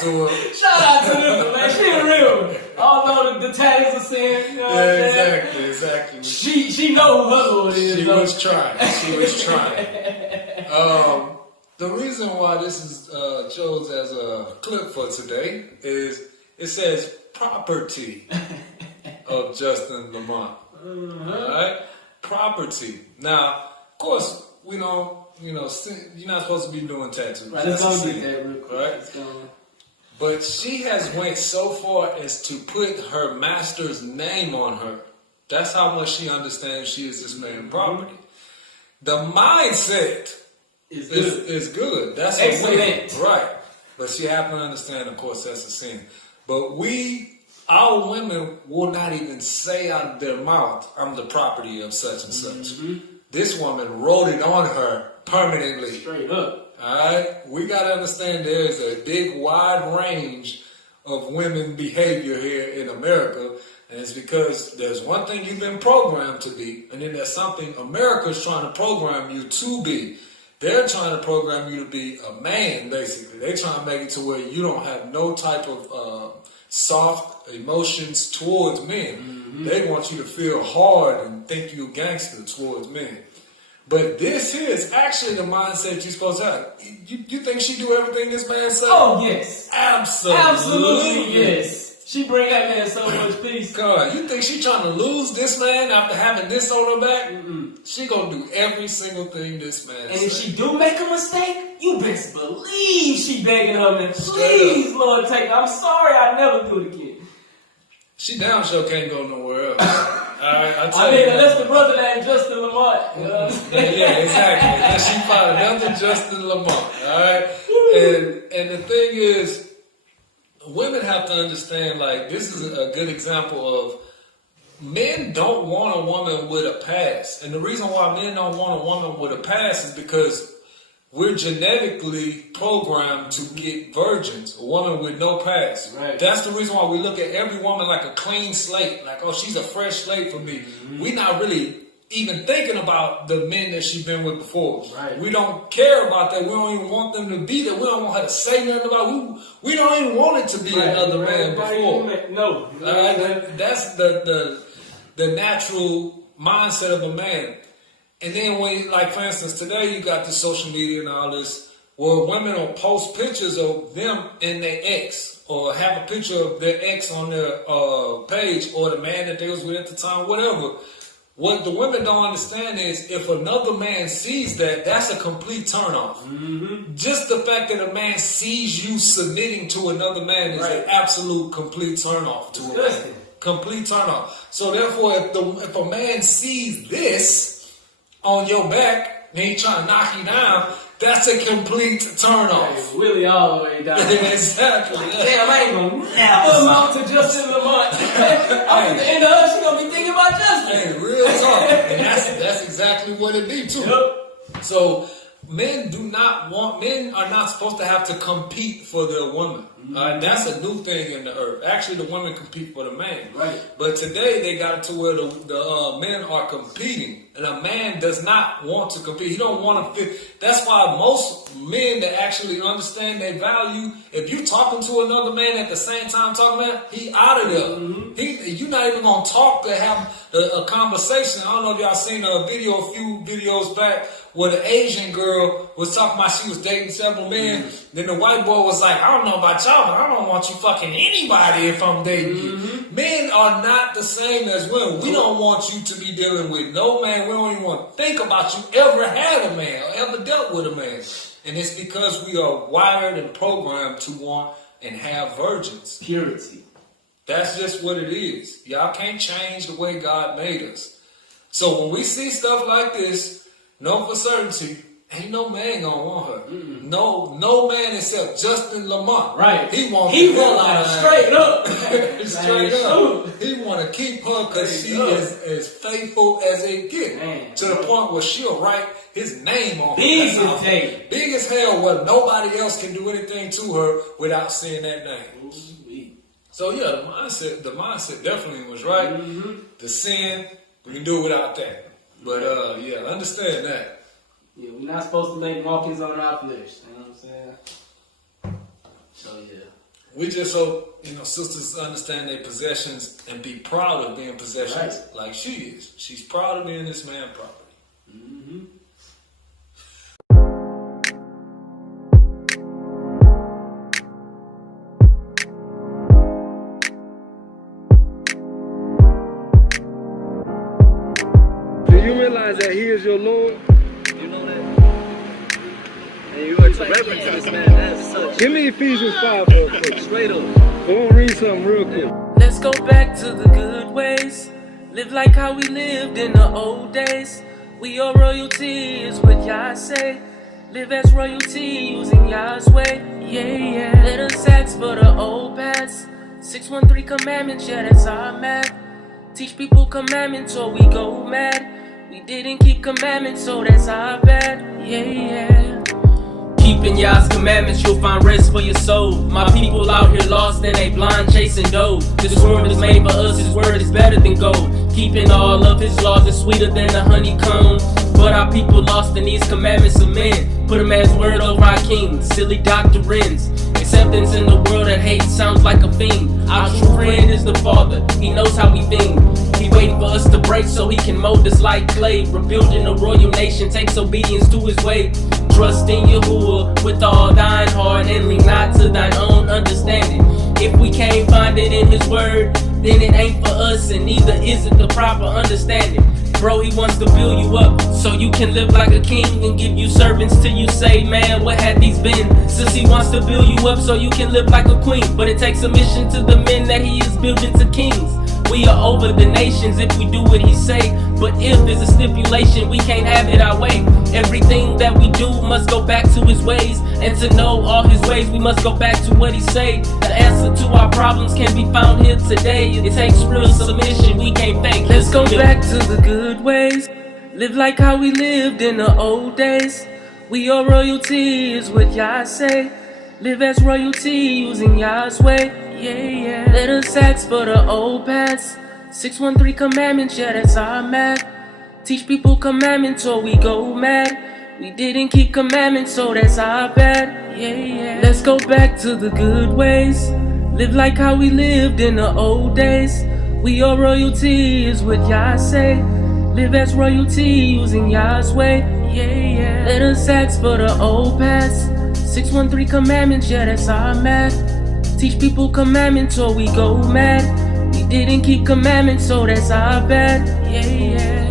to her. Shout out to them, man. She a real one. Although the tags are sin, you know what I'm saying? Exactly. She know who her Lord is. She was trying. The reason why this is chose as a clip for today is it says property of Justin Lamont. All right, property. Now, of course, we know. You're not supposed to be doing tattoos. Right, let's go get that real quick. Right? But she has went so far as to put her master's name on her. That's how much she understands she is this man's property. The mindset is good. That's excellent. Right. But she happen to understand, of course, that's a sin. But our women will not even say out of their mouth, I'm the property of such and such. This woman wrote it on her permanently. Straight up. Alright? We gotta understand there's a big wide range of women behavior here in America. And it's because there's one thing you've been programmed to be, and then there's something America's trying to program you to be. They're trying to program you to be a man, basically. They're trying to make it to where you don't have no type of soft emotions towards men. They want you to feel hard and think you're gangster towards men. But this is actually the mindset you're supposed to have. You think she do everything this man said? Oh, yes. Absolutely Yes. She bring that man so much peace. God, you think she trying to lose this man after having this on her back? She gonna do every single thing this man And if said. she do make a mistake, you best believe she begging her, man. Please, Lord, take it. I'm sorry, I never do it again. She damn sure can't go nowhere else. Alright, unless the brother named Justin Lamont. You know what I'm saying? Yeah, exactly. Unless she found another Justin Lamont. Alright? And the thing is, women have to understand, like, this is a good example of men don't want a woman with a past. And the reason why men don't want a woman with a past is because we're genetically programmed to get virgins, a woman with no past. Right. That's the reason why we look at every woman like a clean slate. Like, oh, she's a fresh slate for me. We're not really even thinking about the men that she's been with before. Right. We don't care about that. We don't even want them to be there. We don't want her to say nothing about it. We don't even want it to be another man before. No. That's the natural mindset of a man. And then when, like, for instance, today you got the social media and all this, where women will post pictures of them and their ex, or have a picture of their ex on their page, or the man that they was with at the time, whatever. What the women don't understand is if another man sees that, that's a complete turnoff. Just the fact that a man sees you submitting to another man is an absolute complete turnoff to a man. Complete turnoff. So therefore, if a man sees this on your back and he trying to knock you down, that's a complete turnoff. Hey, Willie all the way down. Exactly. Damn, I ain't gonna never amount to Justin Lamont. I'm at the end of her, she gonna be thinking about Justin. Hey, real talk. And that's exactly what it be too. Yep. So men are not supposed to have to compete for their woman. That's a new thing in the earth. Actually, the women compete for the man. Right. But today they got it to where the men are competing, and a man does not want to compete. He don't want to fit. That's why most men that actually understand their value, if you talking to another man at the same time talking to him, he out of there. You're not even gonna talk to have a conversation. I don't know if y'all seen a few videos back, where the Asian girl was talking about she was dating several men. Then the white boy was like, I don't know about y'all, but I don't want you fucking anybody if I'm dating you. Men are not the same as women. We don't want you to be dealing with no man. We don't even want to think about you ever had a man or ever dealt with a man. And it's because we are wired and programmed to want and have virgins. Purity. That's just what it is. Y'all can't change the way God made us. So when we see stuff like this, know for certainty, ain't no man gonna want her. No man except Justin Lamont. Right. He want straight up. Straight up. He want to keep her because she is as faithful as it get. To the point where she'll write his name on her. Big as hell, where nobody else can do anything to her without seeing that name. So yeah, the mindset definitely was right. The sin, we can do it without that. But yeah, understand that. Yeah, we're not supposed to make markings on our flesh. You know what I'm saying? So yeah. We just hope, sisters understand their possessions and be proud of being possessions like she is. She's proud of being this man's property. Mm-hmm. Do you realize that he is your Lord? You know that? And you are to reverence this man as such. Give me Ephesians 5 real quick. Straight up. We're gonna read something real quick. Let's go back to the good ways. Live like how we lived in the old days. We are royalty, is what Yah say. Live as royalty, using Yah's way. Yeah. Let us ask for the old past. 613 commandments, yeah, that's our math. Teach people commandments or we go mad. We didn't keep commandments, so that's our bad. Yeah. Keeping Yah's commandments, you'll find rest for your soul. My people out here lost and they blind chasing dough. This world is made for us, his word is better than gold. Keeping all of his laws is sweeter than the honeycomb. But our people lost in these commandments of men. Put him as word over our king. Silly doctrines. Acceptance in the world that hates sounds like a fiend. Our true friend is the Father. He knows how we think. He waiting for us to break so he can mold us like clay. Rebuilding a royal nation takes obedience to his way. Trust in Yahuwah with all thine heart and lean not to thine own understanding. If we can't find it in his word, then it ain't for us and neither is it the proper understanding. Bro, he wants to build you up so you can live like a king and give you servants till you say, man, what had these been? Since he wants to build you up so you can live like a queen. But it takes submission to the men that he is building to kings. We are over the nations if we do what he say. But if there's a stipulation, we can't have it our way. Everything that we do must go back to his ways. And to know all his ways, we must go back to what he say. The answer to our problems can be found here today. It takes real submission, we can't fake. Let's go back to the good ways. Live like how we lived in the old days. We are royalty, is what Yah say. Live as royalty, using Yah's way. Yeah. Let us ask for the old past. 613 commandments, yeah, that's our math. Teach people commandments or we go mad. We didn't keep commandments, so that's our bad. Yeah. Let's go back to the good ways. Live like how we lived in the old days. We are royalty, is what Yah say. Live as royalty, using Yah's way. Yeah. Let us ask for the old past. 613 commandments, yeah, that's our math. Teach people commandments or we go mad. We didn't keep commandments, so that's our bad. Yeah.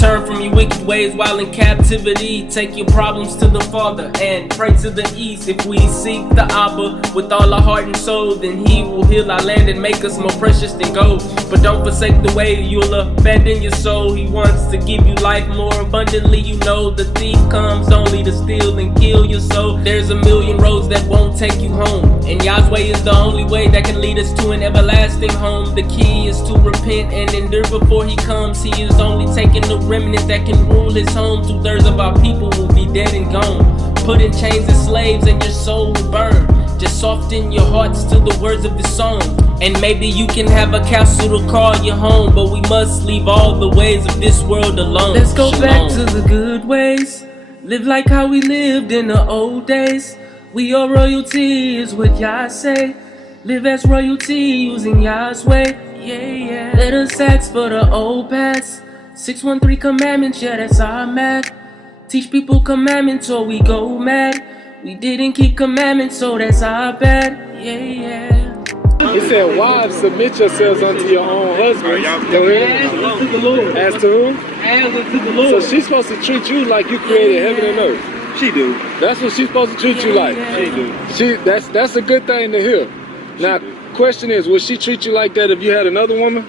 Turn from your wicked ways while in captivity. Take your problems to the Father and pray to the east. If we seek the Abba with all our heart and soul, then he will heal our land and make us more precious than gold. But don't forsake the way, you'll abandon your soul. He wants to give you life more abundantly. You know the thief comes only to steal and kill your soul. There's a million roads that won't take you home, and Yah's way is the only way that can lead us to an everlasting home. The key is to repent and endure before he comes. He is only taking the remnant that can rule his home. 2/3 of our people will be dead and gone. Put in chains as slaves and your soul will burn. Just soften your hearts to the words of the song. And maybe you can have a castle to call your home, but we must leave all the ways of this world alone. Let's go back to the good ways. Live like how we lived in the old days. We are royalty, is what Yah say. Live as royalty, using Yah's way. Yeah. Let us ask for the old past. 613 commandments, yeah, that's our math. Teach people commandments or we go mad. We didn't keep commandments, so that's our bad. Yeah. It said, wives, submit yourselves unto your own husbands. As unto the Lord. As to who? As unto the So Lord. she's supposed to treat you like you created heaven and earth. She do. That's what she's supposed to treat you like. She do. That's a good thing to hear. Now, question is, would she treat you like that if you had another woman?